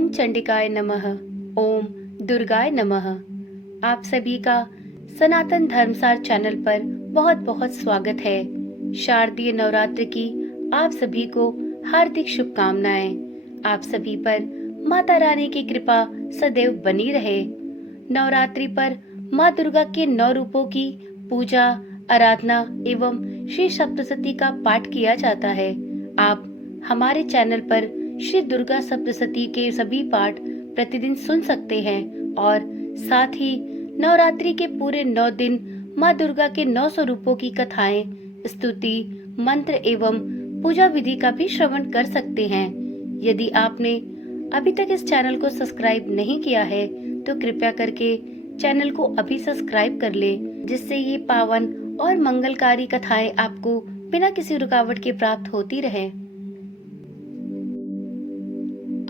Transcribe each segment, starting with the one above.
ओम चंडिकाय नमः। ओम दुर्गाय नमः। आप सभी का सनातन धर्मसार चैनल पर बहुत बहुत स्वागत है। शारदीय नवरात्र की आप सभी को हार्दिक शुभकामनाएं। आप सभी पर माता रानी की कृपा सदैव बनी रहे। नवरात्रि पर माँ दुर्गा के 9 रूपों की पूजा, आराधना एवं श्री सप्तशती का पाठ किया जाता है। आप हमारे चैनल पर श्री दुर्गा सप्तशती के सभी पाठ प्रतिदिन सुन सकते हैं और साथ ही नवरात्रि के पूरे 9 दिन माँ दुर्गा के 9 स्वरूपों की कथाएं, स्तुति, मंत्र एवं पूजा विधि का भी श्रवण कर सकते हैं। यदि आपने अभी तक इस चैनल को सब्सक्राइब नहीं किया है तो कृपया करके चैनल को अभी सब्सक्राइब कर ले, जिससे ये पावन और मंगलकारी कथाएं आपको बिना किसी रुकावट के प्राप्त होती रहे।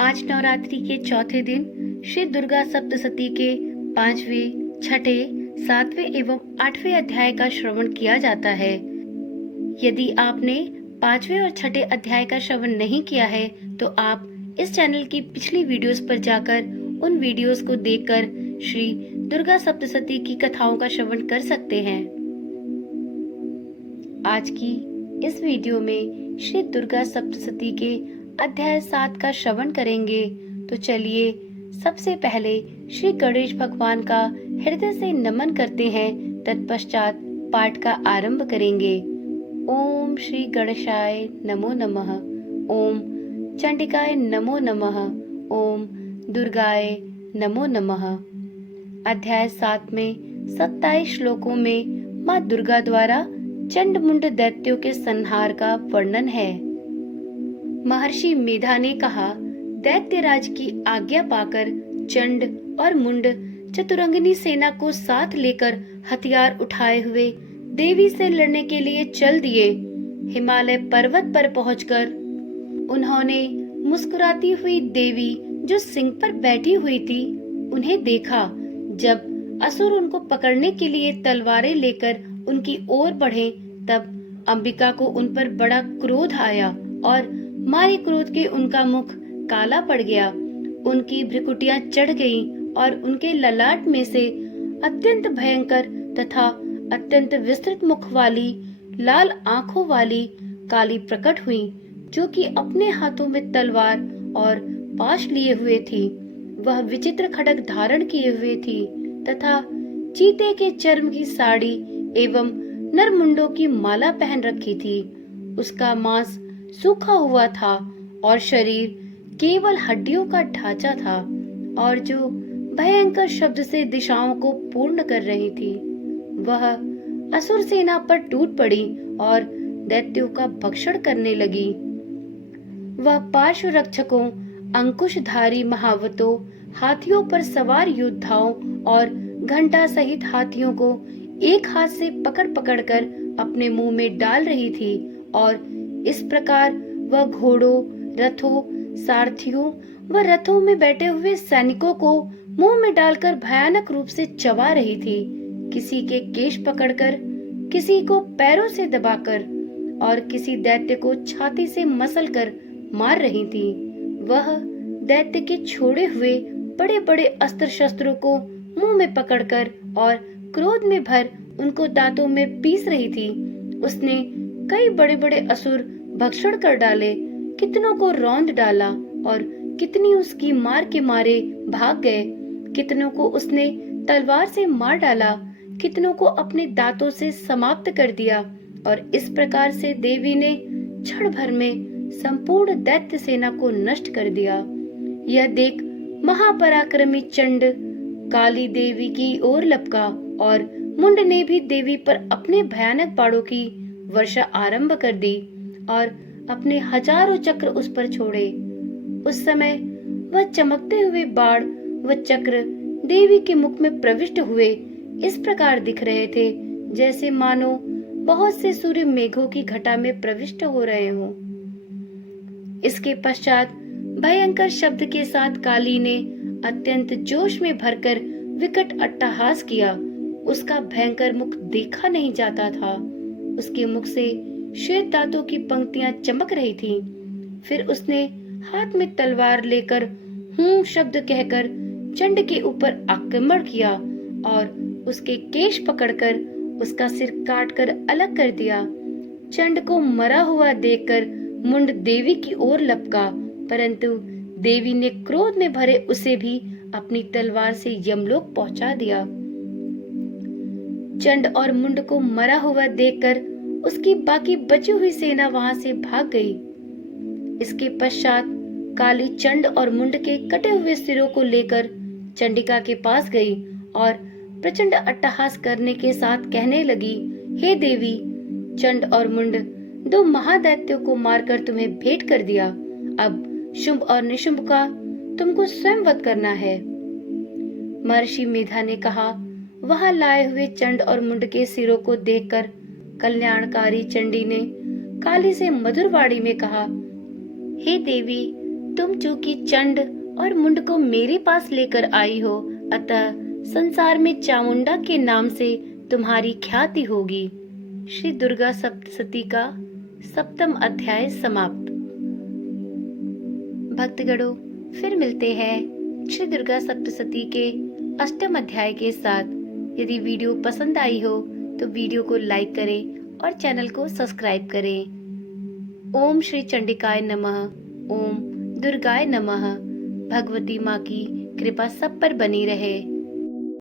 आज नवरात्रि के चौथे दिन श्री दुर्गा सप्तशती के 5वें, 6ठे, 7वें एवं 8वें अध्याय का श्रवण किया जाता है। यदि आपने 5वें और 6ठे अध्याय का श्रवण नहीं किया है तो आप इस चैनल की पिछली वीडियोस पर जाकर उन वीडियोस को देखकर श्री दुर्गा सप्तशती की कथाओं का श्रवण कर सकते हैं। आज की इस वीडियो में श्री दुर्गा सप्तशती के अध्याय 7 का श्रवण करेंगे। तो चलिए सबसे पहले श्री गणेश भगवान का हृदय से नमन करते हैं, तत्पश्चात पाठ का आरंभ करेंगे। ओम श्री गणेशाय नमो नमः। ओम चंडिकाय नमो नमः। ओम दुर्गाय नमो नमः। अध्याय 7 में 27 श्लोकों में माँ दुर्गा द्वारा चंड-मुंड दैत्यों के संहार का वर्णन है। महर्षि मेधा ने कहा, दैत्यराज की आज्ञा पाकर चंड और मुंड चतुरंगिनी सेना को साथ लेकर हथियार उठाए हुए देवी से लड़ने के लिए चल दिए। हिमालय पर्वत पर पहुंचकर उन्होंने मुस्कुराती हुई देवी जो सिंह पर बैठी हुई थी उन्हें देखा। जब असुर उनको पकड़ने के लिए तलवारें लेकर उनकी ओर बढ़े तब अंबिका को उन पर बड़ा क्रोध आया और मारे क्रोध के उनका मुख काला पड़ गया। उनकी भ्रुकुटियां चढ़ गईं और उनके ललाट में से अत्यंत भयंकर तथा अत्यंत विस्तृत मुख वाली लाल आंखों वाली काली प्रकट हुई, जो कि अपने हाथों में तलवार और पाश लिए हुए थी। वह विचित्र खड्ग धारण किए हुए थी तथा चीते के चर्म की साड़ी एवं नरमुंडों की माला पहन रखी थी। उसका मांस सूखा हुआ था और शरीर केवल हड्डियों का ढांचा था और जो भयंकर शब्द से दिशाओं को पूर्ण कर रही थी। वह असुर सेना पर टूट पड़ी और दैत्यों का भक्षण करने लगी। वह पार्श्व रक्षकों, अंकुशधारी महावतों, हाथियों पर सवार योद्धाओं और घंटा सहित हाथियों को एक हाथ से पकड़ पकड़ कर अपने मुंह में डाल रही थी और इस प्रकार वह घोड़ों, रथों, सारथियों व रथों में बैठे हुए सैनिकों को मुंह में डालकर भयानक रूप से चबा रही थी। किसी के केश पकड़कर, किसी को पैरों से दबाकर और किसी दैत्य को छाती से मसलकर मार रही थी। वह दैत्य के छोड़े हुए बड़े बड़े अस्त्र शस्त्रों को मुंह में पकड़कर और क्रोध में भर उनको दांतों में पीस रही थी। उसने कई बड़े बड़े असुर भक्षण कर डाले, कितनों को रौंद डाला और कितनी उसकी मार के मारे भाग गए। कितनों को उसने तलवार से मार डाला, कितनों को अपने दांतों से समाप्त कर दिया और इस प्रकार से देवी ने क्षण भर में संपूर्ण दैत्य सेना को नष्ट कर दिया। यह देख महापराक्रमी चंड काली देवी की ओर लपका और मुंड ने भी देवी पर अपने भयानक बाणों की वर्षा आरंभ कर दी और अपने हजारों चक्र उस पर छोड़े। उस समय वह चमकते हुए बाण व चक्र देवी के मुख में प्रविष्ट हुए इस प्रकार दिख रहे थे जैसे मानो बहुत से सूर्य मेघों की घटा में प्रविष्ट हो रहे हों। इसके पश्चात भयंकर शब्द के साथ काली ने अत्यंत जोश में भरकर विकट अट्टहास किया। उसका भयंकर मुख देखा नहीं जाता था। उसके मुख से श्वेत दांतों की पंक्तियां चमक रही थीं। फिर उसने हाथ में तलवार लेकर शब्द कहकर चंड के ऊपर आक्रमण किया और उसके केश पकड़कर उसका सिर काटकर अलग कर दिया। चंड को मरा हुआ देखकर मुंड देवी की ओर लपका, परंतु देवी ने क्रोध में भरे उसे भी अपनी तलवार से यमलोक पहुंचा दिया। चंड और मुंड को मरा हुआ देखकर उसकी बाकी बची हुई सेना वहां से भाग गई। इसके पश्चात काली चंड और मुंड के कटे हुए सिरों को लेकर चंडिका के पास गई और प्रचंड अट्टहास करने के साथ कहने लगी, हे देवी, चंड और मुंड दो महादैत्यों को मारकर तुम्हें भेंट कर दिया। अब शुंभ और निशुंभ का तुमको स्वयं वध करना है। महर्षि मेधा ने कहा, वहां लाए हुए चंड और मुंड के सिरों को देखकर कल्याणकारी चंडी ने काली से मधुर वाणी में कहा, हे देवी, तुम चूंकि चंड और मुंड को मेरे पास लेकर आई हो, अतः संसार में चामुंडा के नाम से तुम्हारी ख्याति होगी। श्री दुर्गा सप्तशती का 7वां अध्याय समाप्त। भक्तगणों, फिर मिलते हैं श्री दुर्गा सप्तशती के 8वें अध्याय के साथ। यदि वीडियो पसंद आई हो तो वीडियो को लाइक करें और चैनल को सब्सक्राइब करें। ओम श्री चंडिकाय नमः। ओम दुर्गाय नमः। भगवती माँ की कृपा सब पर बनी रहे।